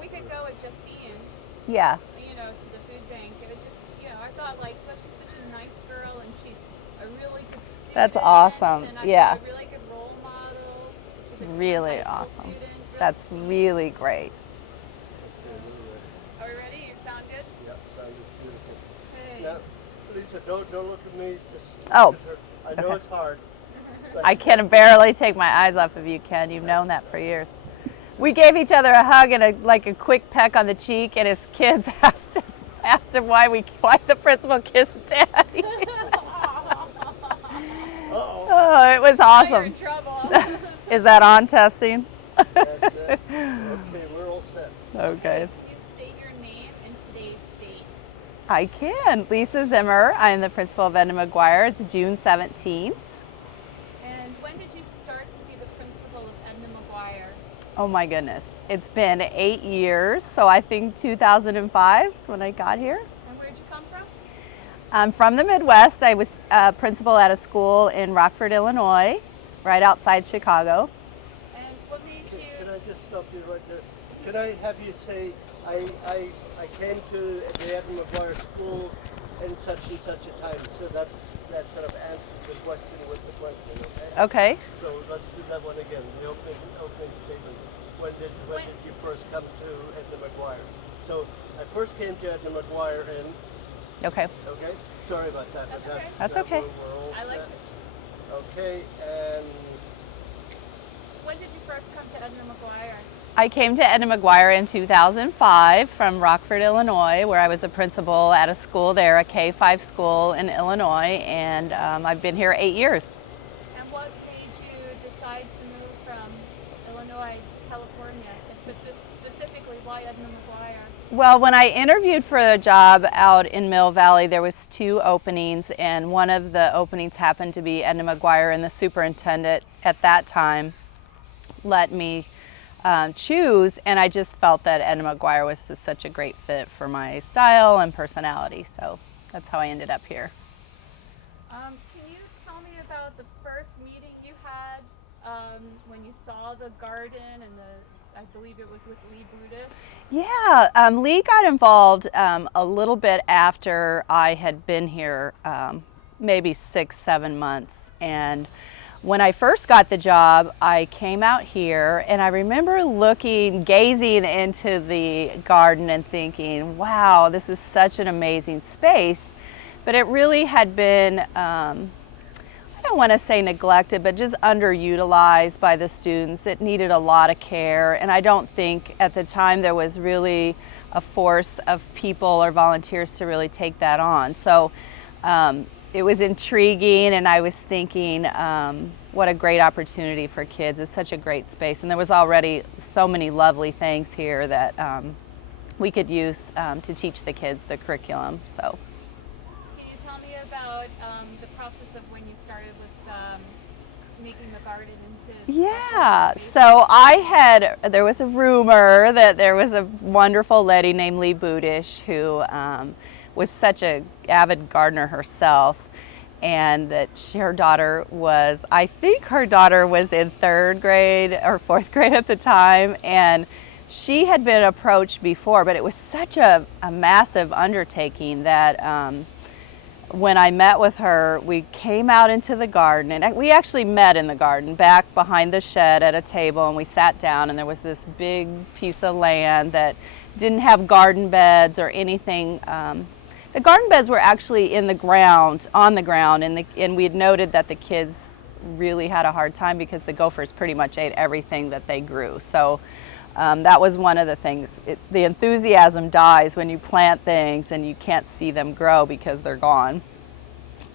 we could go with Justine, Yeah, you know, to the food bank. And it just, you know, I thought like, well, she's such a nice girl and she's a really good that's student. awesome. And I Yeah, thought a really good role model. She's a current really high school awesome. student. Real That's sweet. really great. Okay, we're ready. Are we ready? You sound good? Yep, sounds beautiful. Hey. Now, Lisa, don't look at me. Just Oh, look at her. I know okay. it's hard. but- I can barely take my eyes off of you, Ken. You've known that for years. We gave each other a hug and a quick peck on the cheek, and his kids asked him why the principal kissed Daddy. Uh-oh. Oh, it was Now you're awesome. in trouble. Is that on testing? That's it. Okay, we're all set. Okay. Can you state your name and today's date? I can. Lisa Zimmer. I'm the principal of Edna McGuire. It's June 17th. And when did you start to be the principal of Edna McGuire? Oh my goodness. It's been 8 years, so I think 2005 is when I got here. And where'd you come from? I'm from the Midwest. I was principal at a school in Rockford, Illinois, right outside Chicago. And what made Can you? I just stop you right there? Can I have you say, I came to the Edna McGuire School in such and such a time, so that sort of answers the question with the question, okay? Okay. So let's do that one again, the opening statement. When did you first come to Edna McGuire? So I first came to Edna McGuire in, Okay. okay? Sorry about that. That's but okay. That's okay. We're all I like set. it. Okay, and When did you first come to Edna McGuire? I came to Edna McGuire in 2005 from Rockford, Illinois, where I was a principal at a school there, a K-5 school in Illinois, and I've been here 8 years. And what made you decide to move from Illinois to California? And specifically, why Edna McGuire? Well, when I interviewed for a job out in Mill Valley, there was 2 openings, and one of the openings happened to be Edna McGuire, and the superintendent at that time let me choose, and I just felt that Edna McGuire was just such a great fit for my style and personality, so that's how I ended up here. Can you tell me about the first meeting you had when you saw the garden and I believe it was with Lee Budish? Yeah, Lee got involved a little bit after I had been here, maybe 6-7 months, and when I first got the job, I came out here and I remember gazing into the garden and thinking, wow, this is such an amazing space. But it really had been, I don't want to say neglected, but just underutilized by the students. It needed a lot of care, and I don't think at the time there was really a force of people or volunteers to really take that on. So it was intriguing, and I was thinking, what a great opportunity for kids. It's such a great space, and there was already so many lovely things here that we could use to teach the kids the curriculum. So, Can you tell me about the process of when you started with making the garden into yeah, space? so there was a rumor that there was a wonderful lady named Lee Budish who was such an avid gardener herself, and that her daughter was, I think her daughter was in 3rd grade or 4th grade at the time, and she had been approached before, but it was such a massive undertaking that when I met with her, we came out into the garden, and we actually met in the garden back behind the shed at a table, and we sat down, and there was this big piece of land that didn't have garden beds or anything. The garden beds were actually on the ground, and we had noted that the kids really had a hard time because the gophers pretty much ate everything that they grew. So that was one of the things. The enthusiasm dies when you plant things and you can't see them grow because they're gone.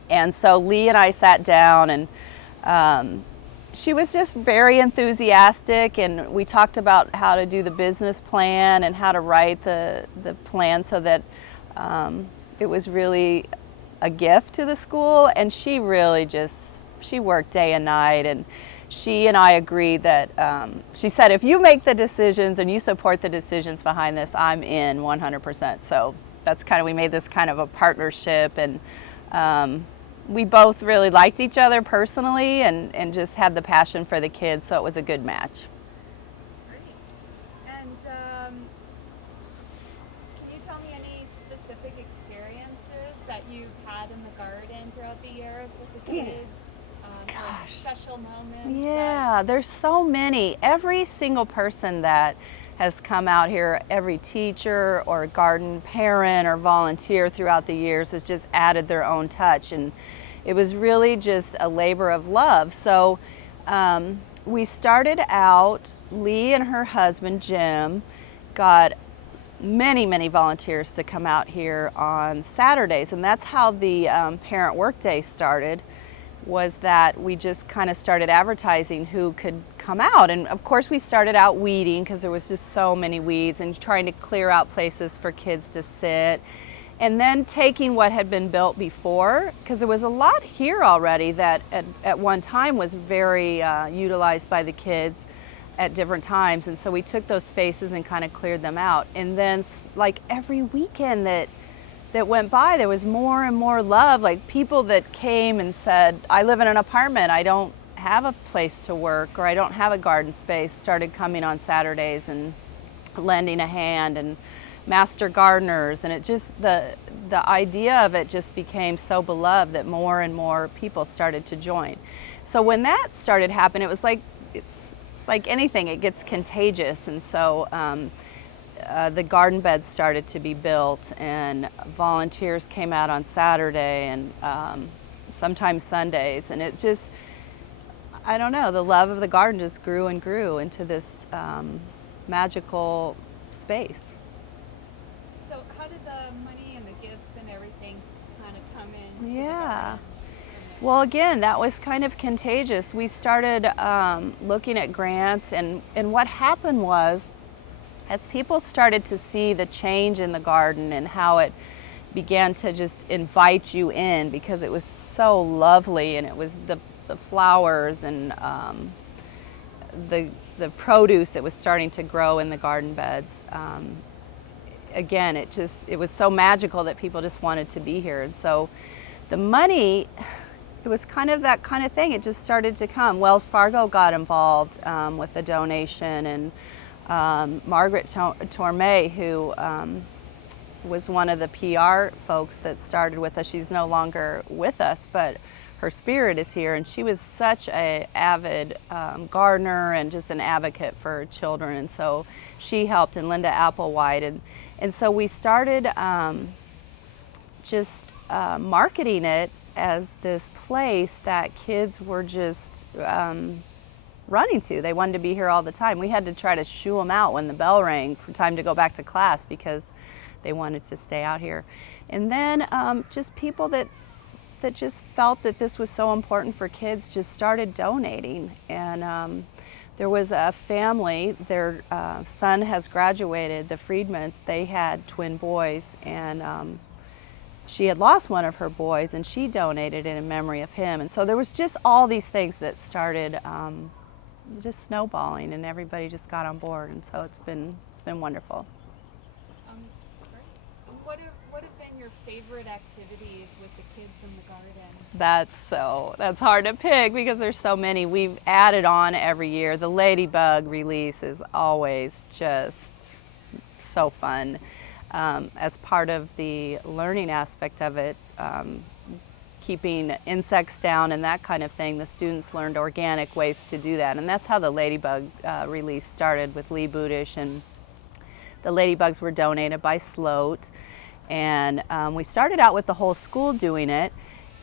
And so Lee and I sat down, and she was just very enthusiastic, and we talked about how to do the business plan and how to write the plan so that it was really a gift to the school. And she really she worked day and night, and she and I agreed that, she said, if you make the decisions and you support the decisions behind this, I'm in 100%. So that's we made this kind of a partnership, and we both really liked each other personally and just had the passion for the kids, so it was a good match. Great. And you tell me any specific experiences that you've had in the garden throughout the years with the kids? Or special moments? Yeah, there's so many. Every single person that has come out here, every teacher or garden parent or volunteer throughout the years has just added their own touch, and it was really just a labor of love. So we started out, Lee and her husband Jim got many volunteers to come out here on Saturdays, and that's how the parent workday started, was that we just kind of started advertising who could come out. And of course we started out weeding because there was just so many weeds, and trying to clear out places for kids to sit, and then taking what had been built before, because there was a lot here already that at one time was very utilized by the kids at different times, and so we took those spaces and kind of cleared them out. And then like every weekend that went by, there was more and more love, like people that came and said, I live in an apartment, I don't have a place to work, or I don't have a garden space, started coming on Saturdays and lending a hand, and master gardeners, and it just, the idea of it just became so beloved that more and more people started to join. So when that started happening, it was like, it's like anything, it gets contagious. And so the garden beds started to be built, and volunteers came out on Saturday and sometimes Sundays, and it just, I don't know, the love of the garden just grew and grew into this magical space. So how did the money and the gifts and everything kind of come in? Yeah. Well, again, that was kind of contagious. We started looking at grants, and what happened was, as people started to see the change in the garden and how it began to just invite you in, because it was so lovely, and it was the flowers and the produce that was starting to grow in the garden beds. Again, it was so magical that people just wanted to be here. And so the money, it was kind of that kind of thing. It just started to come. Wells Fargo got involved with a donation, and Margaret Tormé, who was one of the PR folks that started with us. She's no longer with us, but her spirit is here, and she was such an avid gardener and just an advocate for children, and so she helped, and Linda Applewhite, and so we started just marketing it as this place that kids were just running to. They wanted to be here all the time. We had to try to shoo them out when the bell rang for time to go back to class, because they wanted to stay out here. And then just people that just felt that this was so important for kids just started donating. And there was a family, their son has graduated, the Friedmans. They had twin boys, and she had lost one of her boys, and she donated in memory of him. And so there was just all these things that started just snowballing, and everybody just got on board, and so it's been wonderful. Great. What have been your favorite activities with the kids in the garden? That's hard to pick, because there's so many. We've added on every year. The ladybug release is always just so fun. As part of the learning aspect of it, keeping insects down and that kind of thing, the students learned organic ways to do that. And that's how the ladybug release started, with Lee Budish, and the ladybugs were donated by Sloat. And we started out with the whole school doing it,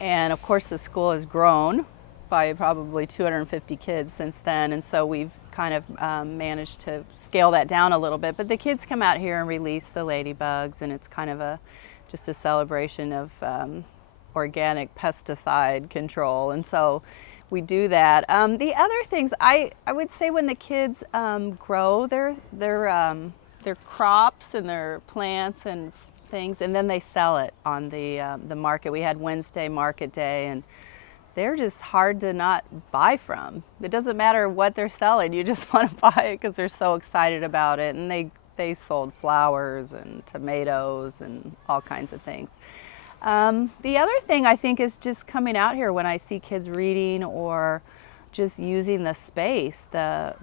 and of course the school has grown by probably 250 kids since then, and so we've kind of managed to scale that down a little bit. But the kids come out here and release the ladybugs, and it's kind of just a celebration of organic pesticide control, and so we do that. The other things, I would say, when the kids grow their crops and their plants and things, and then they sell it on the market. We had Wednesday market day, and they're just hard to not buy from. It doesn't matter what they're selling, you just want to buy it because they're so excited about it. And they sold flowers and tomatoes and all kinds of things. The other thing I think is just coming out here when I see kids reading or just using the space, the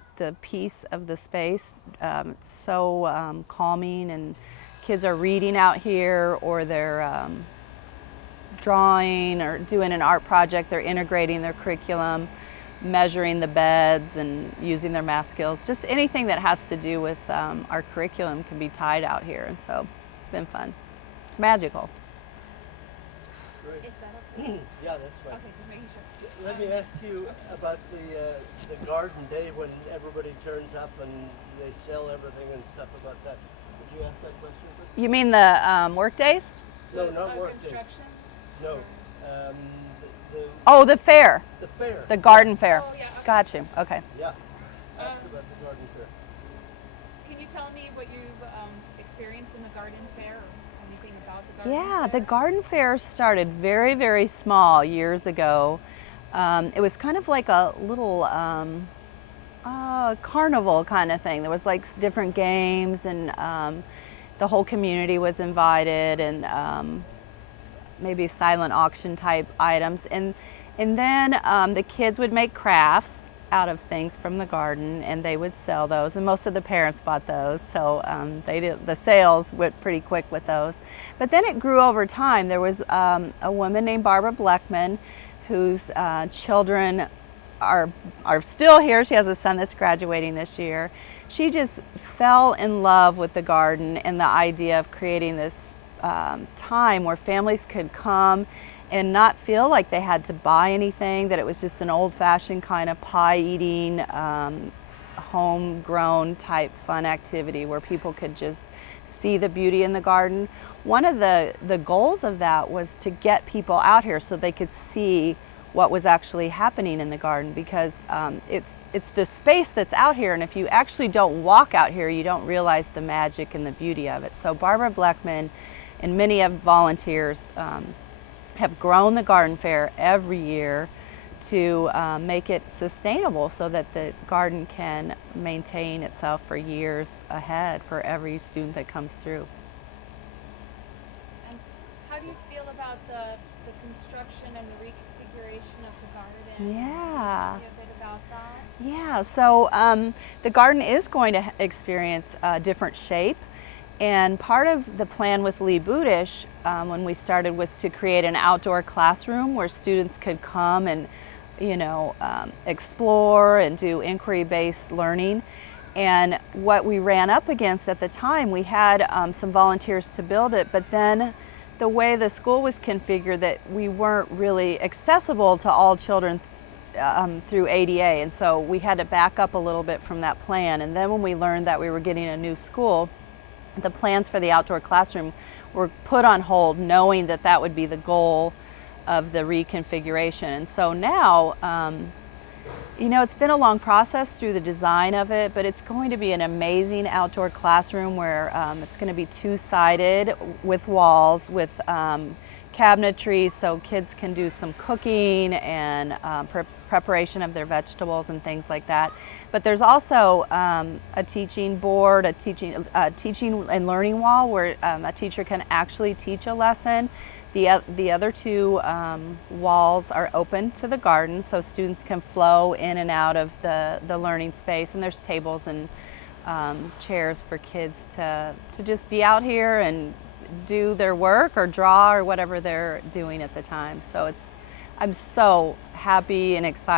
peace of the space. It's so calming, and kids are reading out here, or they're drawing or doing an art project, they're integrating their curriculum, measuring the beds and using their math skills. Just anything that has to do with our curriculum can be tied out here, and so it's been fun. It's magical. Great. Is that okay? Yeah, that's fine. Okay, just making sure. Let me ask you about the garden day when everybody turns up and they sell everything and stuff about that. Would you ask that question first? You mean the work days? No, not work days. Construction? No. The Oh, the fair, the fair. the garden fair. Oh, yeah, okay. Got you. Okay. Yeah. Ask about the garden fair. Can you tell me what you've experienced in the garden fair or anything about the garden Yeah, fair? the garden fair started very, very small years ago. It was kind of like a little carnival kind of thing. There was like different games, and the whole community was invited, and maybe silent auction type items. And then the kids would make crafts out of things from the garden, and they would sell those, and most of the parents bought those, so the sales went pretty quick with those. But then it grew over time. There was a woman named Barbara Bleckman, whose children are still here. She has a son that's graduating this year. She just fell in love with the garden and the idea of creating this time where families could come and not feel like they had to buy anything, that it was just an old-fashioned kind of pie-eating, homegrown type fun activity where people could just see the beauty in the garden. One of the goals of that was to get people out here so they could see what was actually happening in the garden, because it's the space that's out here, and if you actually don't walk out here, you don't realize the magic and the beauty of it. So Barbara Bleckman and many of volunteers have grown the garden fair every year to make it sustainable so that the garden can maintain itself for years ahead for every student that comes through. And how do you feel about the construction and the reconfiguration of the garden? Yeah. Can you tell me a bit about that? Yeah, so the garden is going to experience a different shape. And part of the plan with Lee Budish when we started was to create an outdoor classroom where students could come and, explore and do inquiry-based learning. And what we ran up against at the time, we had some volunteers to build it, but then the way the school was configured, that we weren't really accessible to all children through ADA, and so we had to back up a little bit from that plan. And then when we learned that we were getting a new school, the plans for the outdoor classroom were put on hold, knowing that that would be the goal of the reconfiguration. And so now, it's been a long process through the design of it, but it's going to be an amazing outdoor classroom where it's going to be two-sided with walls, with cabinetry, so kids can do some cooking and preparation of their vegetables and things like that. But there's also a teaching board, a teaching and learning wall where a teacher can actually teach a lesson. The other two walls are open to the garden, so students can flow in and out of the learning space, and there's tables and chairs for kids to just be out here and do their work or draw or whatever they're doing at the time. So I'm so happy and excited